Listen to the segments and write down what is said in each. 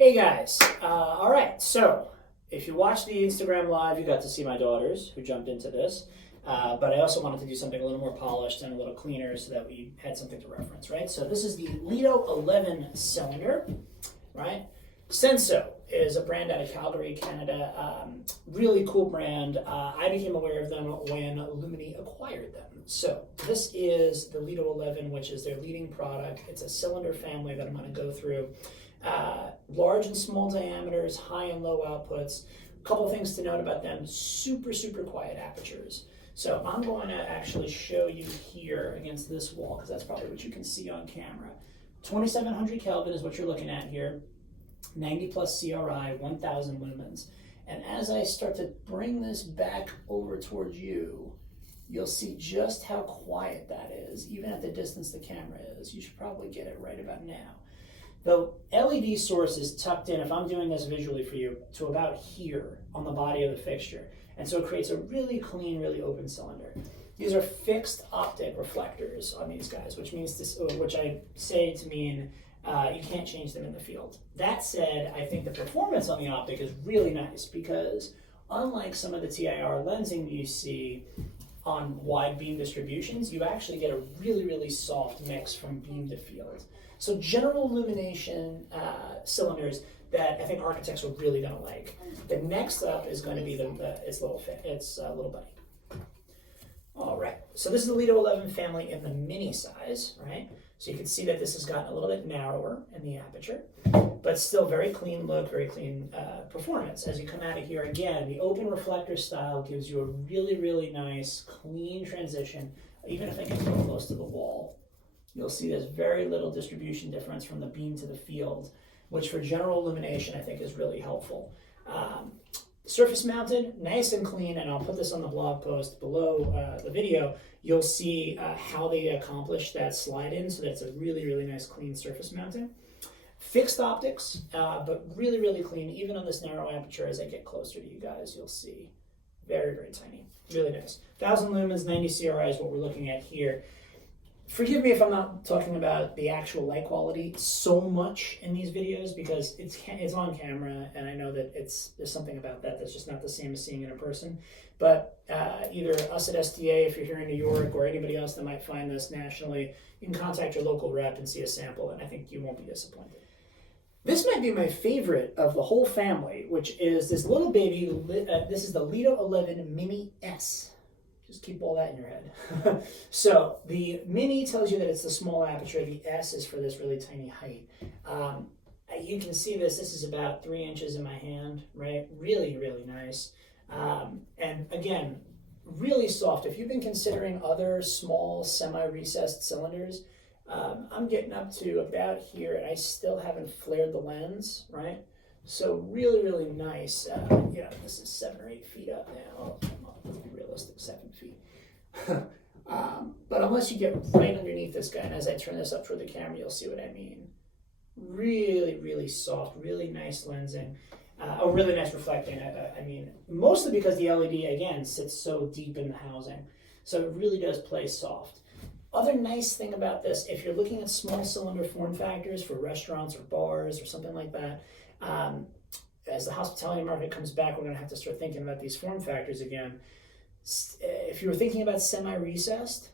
Hey guys, all right, so if you watched the Instagram live, you got to see my daughters who jumped into this. But I also wanted to do something a little more polished and a little cleaner so that we had something to reference, right? So this is the Leto 11 cylinder, right? Senso is a brand out of Calgary, Canada. Really cool brand. I became aware of them when Lumini acquired them. So this is the Leto 11, which is their leading product. It's a cylinder family that I'm going to go through. Large and small diameters, high and low outputs. A couple of things to note about them: super quiet apertures. So I'm going to actually show you here against this wall, because that's probably what you can see on camera. 2700 Kelvin is what you're looking at here. 90 plus CRI, 1000 lumens. And as I start to bring this back over towards you, you'll see just how quiet that is, even at the distance the camera is. You should probably get it right about now. The LED source is tucked in, if I'm doing this visually for you, to about here on the body of the fixture. And so it creates a really clean, really open cylinder. These are fixed optic reflectors on these guys, which I say to mean you can't change them in the field. That said, I think the performance on the optic is really nice because unlike some of the TIR lensing you see on wide beam distributions, you actually get a really soft mix from beam to field. So general illumination cylinders that I think architects are really going to like. The next up is going to be its little buddy. All right, so this is the Leto 11 family in the mini size, right? So you can see that this has gotten a little bit narrower in the aperture, but still very clean look, very clean performance. As you come out of here, again, the open reflector style gives you a really nice, clean transition. Even if I get real close to the wall, you'll see there's very little distribution difference from the beam to the field, which for general illumination I think is really helpful. Surface mounted, nice and clean, and I'll put this on the blog post below the video. You'll see how they accomplish that slide in, so that's a really nice clean surface mounting. Fixed optics, but really clean, even on this narrow aperture. As I get closer to you guys, you'll see very tiny, really nice. 1000 lumens, 90 CRI is what we're looking at here. Forgive me if I'm not talking about the actual light quality so much in these videos because it's on camera, and I know that there's something about that that's just not the same as seeing it in person. But either us at SDA, if you're here in New York, or anybody else that might find this nationally, you can contact your local rep and see a sample, and I think you won't be disappointed. This might be my favorite of the whole family, which is this little baby. This is the Leto 11 Mini S. Just keep all that in your head. So the mini tells you that it's the small aperture. The S is for this really tiny height. You can see this is about 3 inches in my hand, right? Really nice. And again, really soft. If you've been considering other small semi-recessed cylinders, I'm getting up to about here and I still haven't flared the lens, right? So really nice. This is 7 or 8 feet up now. Let's be realistic, 7 feet. But unless you get right underneath this guy, and as I turn this up toward the camera, you'll see what I mean. Really soft, really nice lensing. Really nice reflecting. I mean, mostly because the LED, again, sits so deep in the housing. So it really does play soft. Other nice thing about this, if you're looking at small cylinder form factors for restaurants or bars or something like that, as the hospitality market comes back, we're going to have to start thinking about these form factors again. If you were thinking about semi-recessed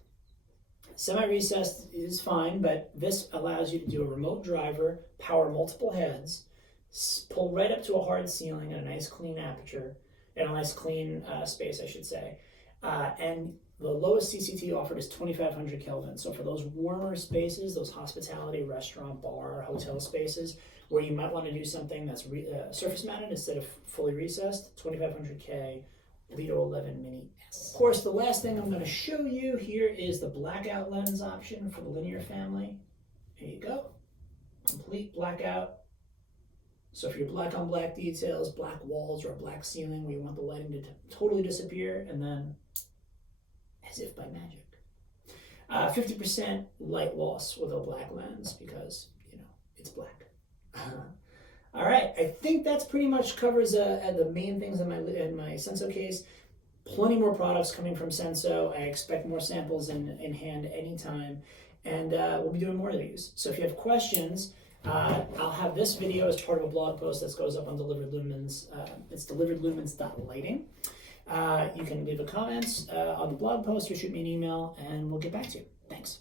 is fine, but this allows you to do a remote driver, power multiple heads, pull right up to a hard ceiling and a nice clean aperture, and a nice clean space, I should say. And the lowest CCT offered is 2500 Kelvin. So for those warmer spaces, those hospitality, restaurant, bar, hotel spaces, where you might want to do something that's surface mounted instead of fully recessed, 2500K, Leto 11 Mini S. Of course, the last thing I'm going to show you here is the blackout lens option for the linear family. Here you go. Complete blackout. So if you're black on black details, black walls, or a black ceiling where you want the lighting to totally disappear, and then as if by magic. 50% light loss with a black lens because, it's black. All right, I think that's pretty much covers the main things in my Senso case. Plenty more products coming from Senso. I expect more samples in hand anytime, and we'll be doing more of these. So if you have questions, I'll have this video as part of a blog post that goes up on Delivered Lumens. It's deliveredlumens.lighting. You can leave a comment on the blog post or shoot me an email, and we'll get back to you. Thanks.